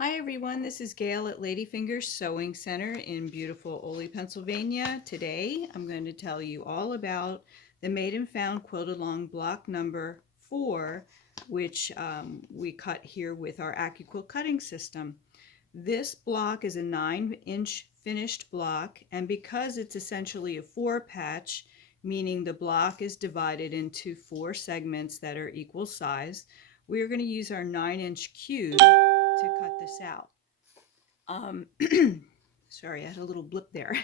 Hi everyone, this is Gail at Ladyfingers Sewing Center in beautiful Ole, Pennsylvania. Today I'm going to tell you all about the Made and Found Quilted Long block number 4, which we cut here with our Accuquilt cutting system. This block is a 9-inch finished block, and because it's essentially a 4-patch, meaning the block is divided into 4 segments that are equal size, we are going to use our 9-inch cube to cut this out. Um, sorry, I had a little blip there.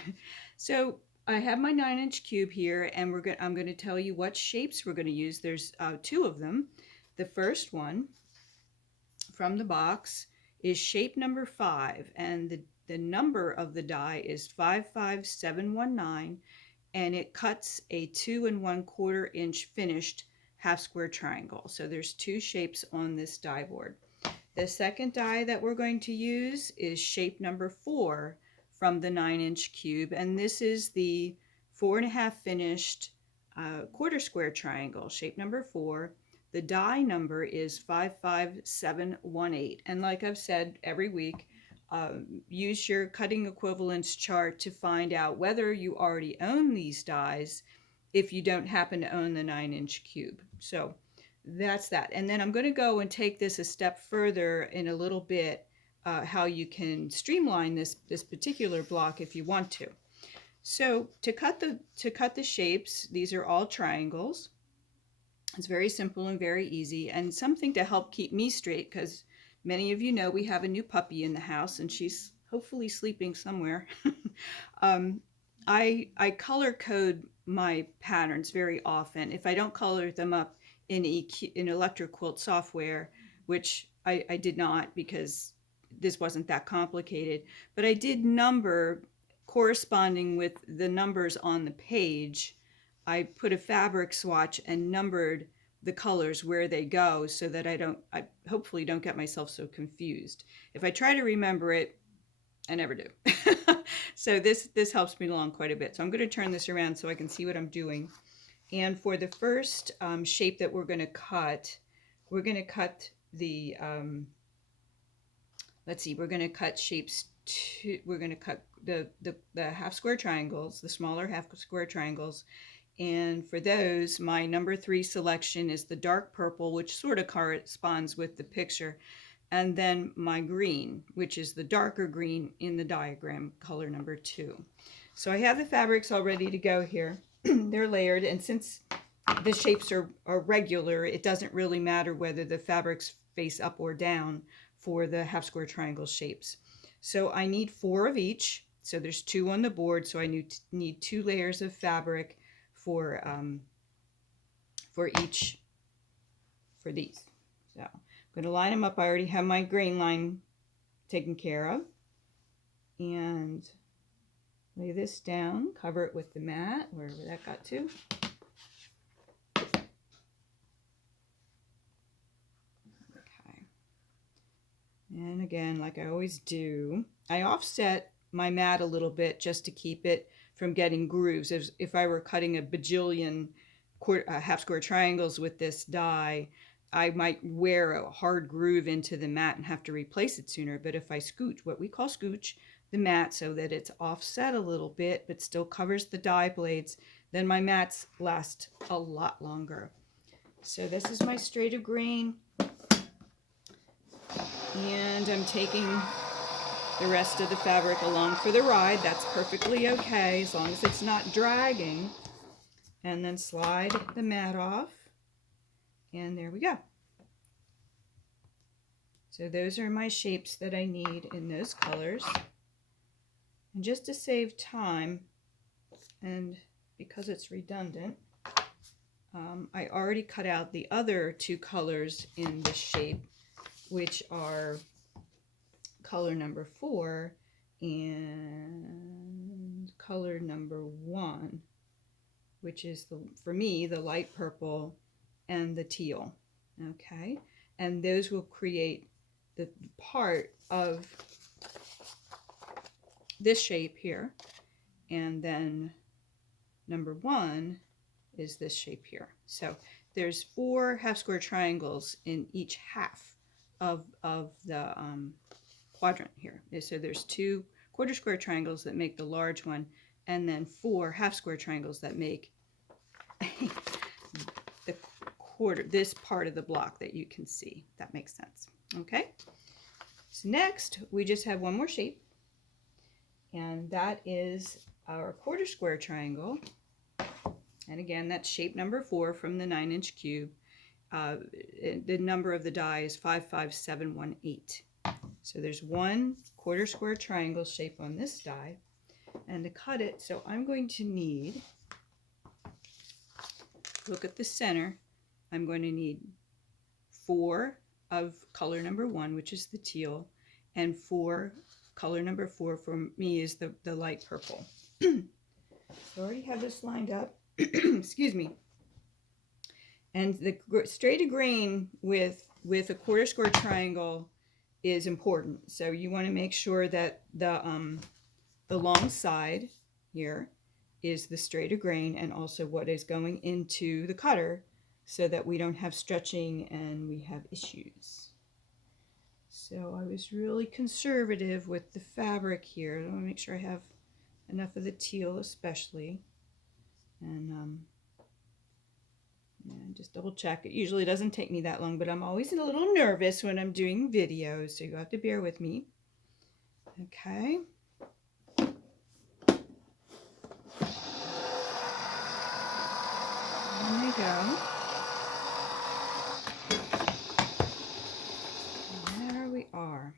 So I have my 9-inch cube here, and I'm going to tell you what shapes we're going to use. There's 2 of them. The first one from the box is shape number 5, and the number of the die is 55719, and it cuts a 2 1/4 inch finished half square triangle. So there's 2 shapes on this die board. The second die that we're going to use is shape number 4 from the 9-inch cube, and this is the 4.5 finished quarter square triangle, shape number 4. The die number is 55718, and like I've said every week, use your cutting equivalence chart to find out whether you already own these dies if you don't happen to own the 9-inch cube. So that's that. And then I'm going to go and take this a step further in a little bit, how you can streamline this particular block if you want to. So to cut the shapes, these are all triangles. It's very simple and very easy, and something to help keep me straight, because many of you know we have a new puppy in the house and she's hopefully sleeping somewhere. I color code my patterns very often. If I don't color them up in Electroquilt software, which I did not because this wasn't that complicated, but I did number corresponding with the numbers on the page. I put a fabric swatch and numbered the colors where they go so that I hopefully don't get myself so confused. If I try to remember it, I never do. So this helps me along quite a bit. So I'm going to turn this around so I can see what I'm doing. And for the first shape that we're going to cut the, let's see, we're going to cut shapes two. We're going to cut the half square triangles, the smaller half square triangles. And for those, my number 3 selection is the dark purple, which sort of corresponds with the picture. And then my green, which is the darker green in the diagram, color number 2. So I have the fabrics all ready to go here. They're layered, and since the shapes are regular, it doesn't really matter whether the fabrics face up or down for the half square triangle shapes. So I need 4 of each. So there's 2 on the board, so I need 2 layers of fabric for each, for these. So I'm going to line them up. I already have my grain line taken care of, and lay this down, cover it with the mat, wherever that got to. Okay. And again, like I always do, I offset my mat a little bit just to keep it from getting grooves. If I were cutting a bajillion half square triangles with this die, I might wear a hard groove into the mat and have to replace it sooner. But if I scooch, what we call scooch, the mat so that it's offset a little bit but still covers the die blades, then my mats last a lot longer. So this is my straight of grain, and I'm taking the rest of the fabric along for the ride. That's perfectly okay as long as it's not dragging. And then slide the mat off, and there we go. So those are my shapes that I need in those colors. And just to save time, and because it's redundant, I already cut out the other 2 colors in this shape, which are color number 4 and color number 1, which is, for me, the light purple and the teal. Okay, and those will create the part of this shape here, and then number 1 is this shape here. So there's 4 half square triangles in each half of the quadrant here. So there's 2 quarter square triangles that make the large one, and then 4 half square triangles that make the this part of the block that you can see. That makes sense. Okay. So next, we just have one more shape, and that is our quarter square triangle. And again, that's shape number 4 from the 9-inch cube. The number of the die is 55718. So there's one quarter square triangle shape on this die, and to cut it, so I'm going to need, look at the center, I'm going to need 4 of color number 1, which is the teal, and 4, color number 4 for me is the light purple. So I already have this lined up. Excuse me. And the straight grain with a quarter square triangle is important. So you want to make sure that the long side here is the straight grain, and also what is going into the cutter, so that we don't have stretching and we have issues. So I was really conservative with the fabric here. I want to make sure I have enough of the teal especially. And just double check. It usually doesn't take me that long, but I'm always a little nervous when I'm doing videos, so you have to bear with me. Okay. There we go. And there we are.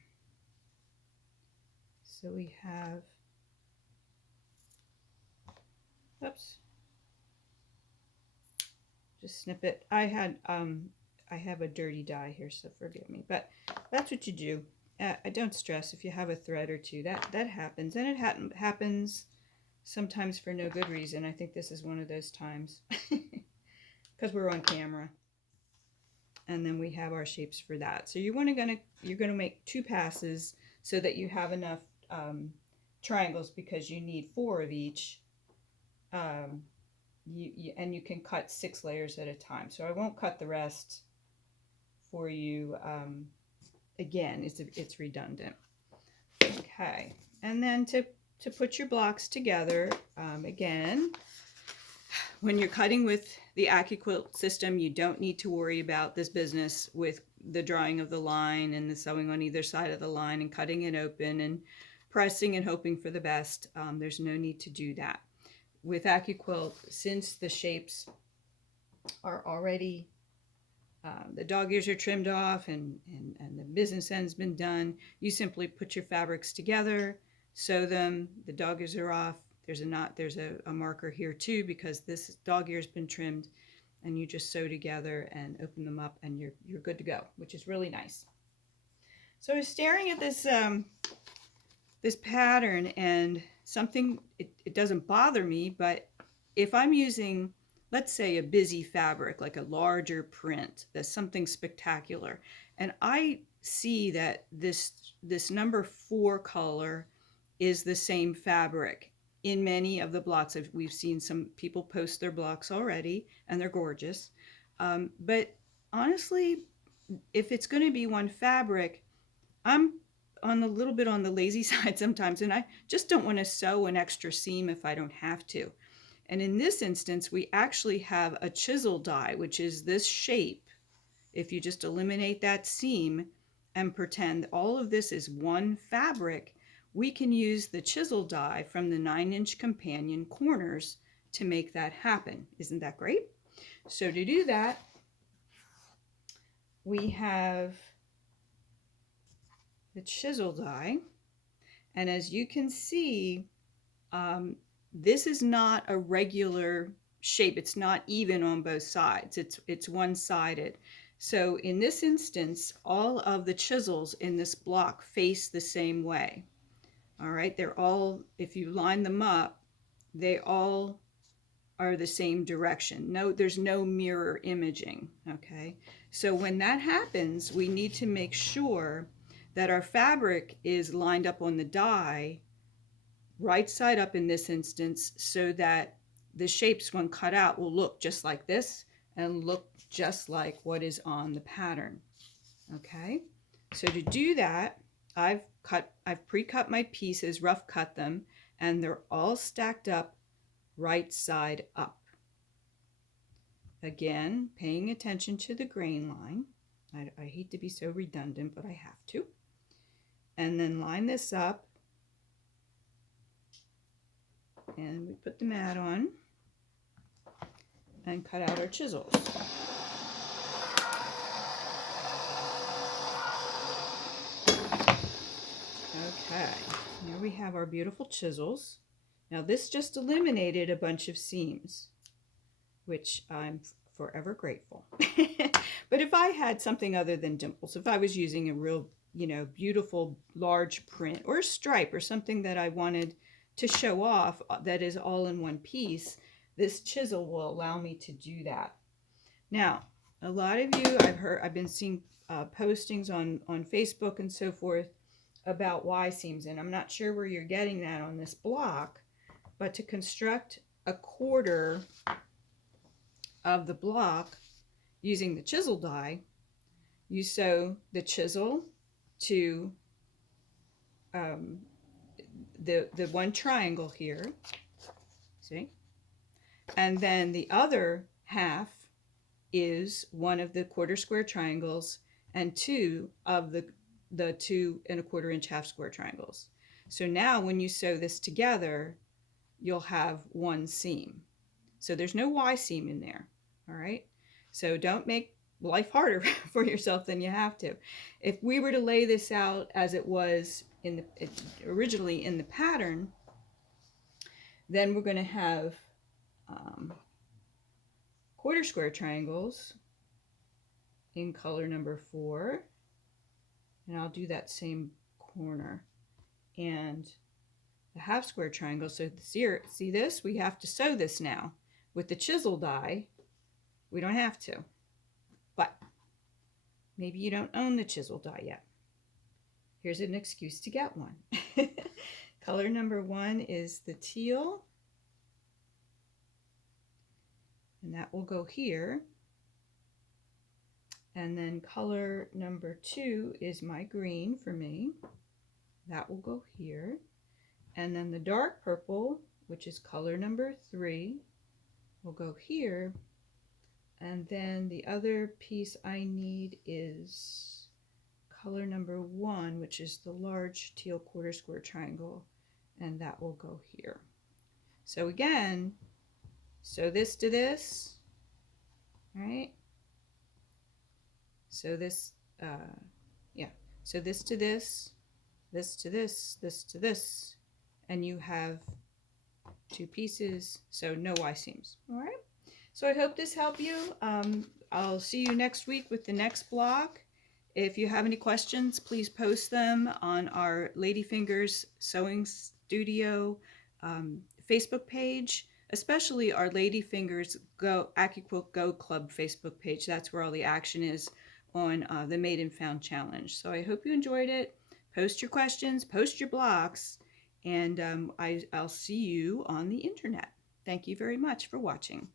So we have, oops, just snip it. I have a dirty die here, so forgive me, but that's what you do. I don't stress if you have a thread or two. That happens, and it happens sometimes for no good reason. I think this is one of those times because we're on camera, and then we have our shapes for that. So you're gonna make 2 passes so that you have enough triangles, because you need 4 of each. And you can cut 6 layers at a time. So I won't cut the rest for you. Again, it's redundant. Okay, and then to put your blocks together, again, when you're cutting with the Accuquilt system, you don't need to worry about this business with the drawing of the line and the sewing on either side of the line and cutting it open and pressing and hoping for the best. There's no need to do that. With Accuquilt, since the shapes are already, the dog ears are trimmed off and the business end's been done, you simply put your fabrics together, sew them, the dog ears are off. There's a marker here too, because this dog ear's been trimmed, and you just sew together and open them up, and you're good to go, which is really nice. So I was staring at this this pattern, and something, it doesn't bother me, but if I'm using, let's say, a busy fabric, like a larger print, that's something spectacular, and I see that this number 4 color is the same fabric in many of the blocks. We've seen some people post their blocks already, and they're gorgeous. But honestly, if it's going to be one fabric, I'm on a little bit on the lazy side sometimes, and I just don't want to sew an extra seam if I don't have to. And in this instance, we actually have a chisel die, which is this shape. If you just eliminate that seam and pretend all of this is one fabric, we can use the chisel die from the 9-inch companion corners to make that happen. Isn't that great? So to do that, we have the chisel die, and as you can see, this is not a regular shape. It's not even on both sides. It's one-sided. So in this instance, all of the chisels in this block face the same way. All right, they're all, if you line them up, they all are the same direction. No, there's no mirror imaging. Okay, so when that happens, we need to make sure that our fabric is lined up on the die, right side up in this instance, so that the shapes, when cut out, will look just like this and look just like what is on the pattern. Okay, so to do that, I've I've pre-cut my pieces, rough cut them, and they're all stacked up right side up. Again, paying attention to the grain line. I hate to be so redundant, but I have to. And then line this up, and we put the mat on and cut out our chisels. Okay, here we have our beautiful chisels. Now this just eliminated a bunch of seams, which I'm forever grateful. But if I had something other than dimples, if I was using a real, beautiful large print or a stripe or something that I wanted to show off that is all in one piece, this chisel will allow me to do that. Now, a lot of you, I've been seeing postings on Facebook and so forth about Y seams, and I'm not sure where you're getting that on this block, but to construct a quarter of the block using the chisel die, you sew the chisel to the one triangle here, see, and then the other half is one of the quarter square triangles and two of the 2 1/4 inch half square triangles. So now when you sew this together, you'll have one seam. So there's no Y seam in there, all right? So don't make life harder for yourself than you have to. If we were to lay this out as it was originally in the pattern, then we're going to have quarter square triangles in color number 4, and I'll do that same corner, and the half square triangle. So see this? We have to sew this now. With the chisel die, we don't have to, but maybe you don't own the chisel die yet. Here's an excuse to get one. Color number 1 is the teal, and that will go here. And then color number 2 is my green for me. That will go here. And then the dark purple, which is color number 3, will go here. And then the other piece I need is color number 1, which is the large teal quarter square triangle, and that will go here. So again, sew this to this, right? So this, so this to this, this to this, this to this, and you have 2 pieces, so no Y seams. All right. So I hope this helped you. I'll see you next week with the next block. If you have any questions, please post them on our Ladyfingers Sewing Studio Facebook page, especially our Ladyfingers Accuquilt Go Club Facebook page. That's where all the action is on the Made and Found Challenge. So I hope you enjoyed it. Post your questions, post your blocks, and I'll see you on the internet. Thank you very much for watching.